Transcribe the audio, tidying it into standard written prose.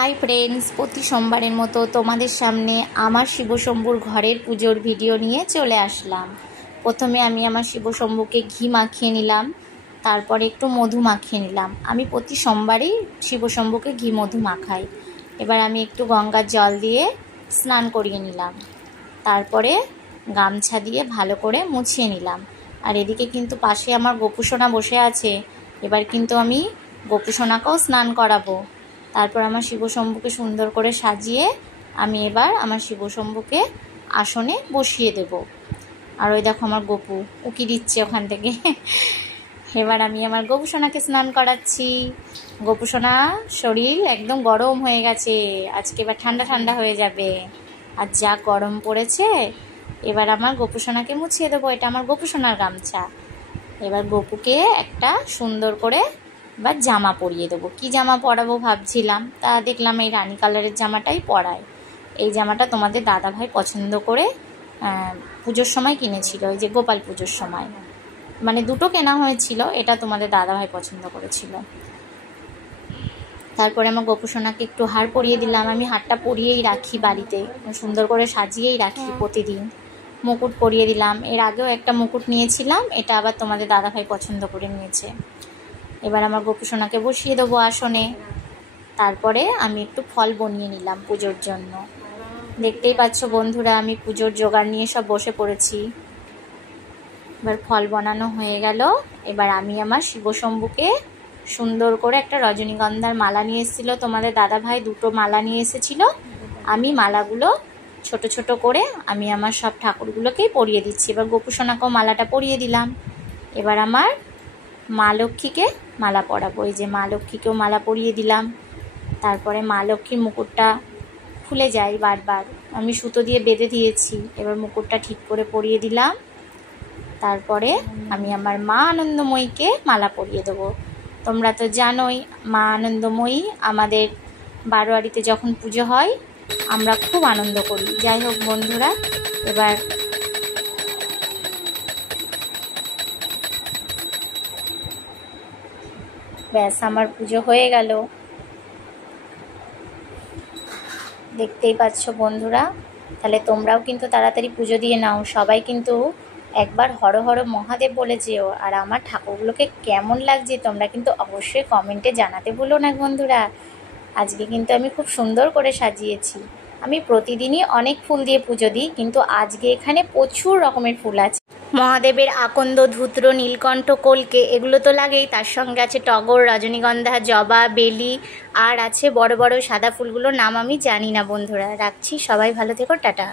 Hi friends, প্রতি সোমবারের মতো তোমাদের সামনে আমার শিবশম্ভুর ঘরের পুজোর ভিডিও নিয়ে চলে আসলাম। প্রথমে আমি আমার শিবশম্ভুকে ঘি মাখিয়ে নিলাম, তারপরে একটু মধু মাখিয়ে নিলাম। আমি প্রতি সোমবারই শিবশম্ভুকে ঘি মধু মাখাই। এবার আমি একটু গঙ্গার জল দিয়ে স্নান করিয়ে নিলাম, তারপরে গামছা দিয়ে ভালো করে মুছিয়ে নিলাম। আর এদিকে কিন্তু পাশে আমার গোপুসোনা বসে আছে। এবার কিন্তু আমি গোপুসোনাকেও স্নান করাবো। তারপর আমার শিবশম্ভুকে সুন্দর করে সাজিয়ে আমি এবার আমার শিবশম্ভুকে আসনে বসিয়ে দেব। আর ওই দেখো আমার গোপু উকি দিচ্ছে ওখান থেকে। এবার আমি আমার গোপুসোনাকে স্নান করাচ্ছি। গোপুসোনা শরীর একদম গরম হয়ে গেছে, আজকে এবার ঠান্ডা ঠান্ডা হয়ে যাবে। আর যা গরম পড়েছে, এবার আমার গোপুসোনাকে মুছিয়ে দেবো। এটা আমার গোপুসোনার গামছা। এবার গোপুকে একটা সুন্দর করে এবার জামা পরিয়ে দেবো। কি জামা পরাবো ভাবছিলাম, তা দেখলাম এই রানী কালারের জামাটাই পরাই। এই জামাটা তোমাদের দাদাভাই পছন্দ করে পুজোর সময় কিনেছিল, এই যে গোপাল পুজোর সময়, মানে দুটো কেনা হয়েছিল। এটা তোমাদের দাদাভাই পছন্দ করেছিল। তারপরে আমার গোপুসোনাকে একটু হার পরিয়ে দিলাম। আমি হারটা পরিয়েই রাখি বাড়িতে, সুন্দর করে সাজিয়েই রাখি প্রতিদিন। মুকুট পরিয়ে দিলাম। এর আগেও একটা মুকুট নিয়েছিলাম, এটা আবার তোমাদের দাদাভাই পছন্দ করে নিয়েছে। এবার আমার গোপুসোনাকে বসিয়ে দেবো আসনে। তারপরে আমি একটু ফল বনিয়ে নিলাম পুজোর জন্য। দেখতেই পাচ্ছ বন্ধুরা, আমি পুজোর জোগাড় নিয়ে সব বসে পড়েছি। এবার ফল বানানো হয়ে গেল। এবার আমি আমার শিবশম্ভুকে সুন্দর করে একটা রজনীগন্ধার মালা নিয়ে এসেছিলো তোমাদের দাদাভাই, দুটো মালা নিয়ে এসেছিলো। আমি মালাগুলো ছোট ছোট করে আমি আমার সব ঠাকুরগুলোকেই পরিয়ে দিচ্ছি। এবার গোপুসোনাকেও মালাটা পরিয়ে দিলাম। এবার আমার মা লক্ষ্মীকে মালা পরাবো। এই যে মা লক্ষ্মীকেও মালা পরিয়ে দিলাম। তারপরে মা লক্ষ্মীর মুকুটটা খুলে যায় বারবার, আমি সুতো দিয়ে বেঁধে দিয়েছি। এবার মুকুটটা ঠিক করে পরিয়ে দিলাম। তারপরে আমি আমার মা আনন্দময়ীকে মালা পরিয়ে দেবো। তোমরা তো জানোই মা আনন্দময়ী আমাদের বারোয়ারিতে যখন পুজো হয় আমরা খুব আনন্দ করি। যাই হোক বন্ধুরা, এবার ব্যাস আমার পুজো হয়ে গেল। দেখতেই পাচ্ছ বন্ধুরা, তাহলে তোমরাও কিন্তু তাড়াতাড়ি পুজো দিয়ে নাও। সবাই কিন্তু একবার হর হর মহাদেব বলে যেও। আর আমার ঠাকুরগুলোকে কেমন লাগছে তোমরা কিন্তু অবশ্যই কমেন্টে জানাতে ভুলো না বন্ধুরা। আজকে কিন্তু আমি খুব সুন্দর করে সাজিয়েছি। আমি প্রতিদিনই অনেক ফুল দিয়ে পুজো দিই, কিন্তু আজকে এখানে প্রচুর রকমের ফুল আছে। মহাদেবের আকন্দ, ধূত্র, নীলকণ্ঠ, কলকে এগুলো তো লাগেই, তার সঙ্গে আছে টগর, রজনীগন্ধা, জবা, বেলি, আর আছে বড় বড় সাদা ফুলগুলোর নাম আমি জানি না বন্ধুরা। রাখছি, সবাই ভালো থেকো, টাটা।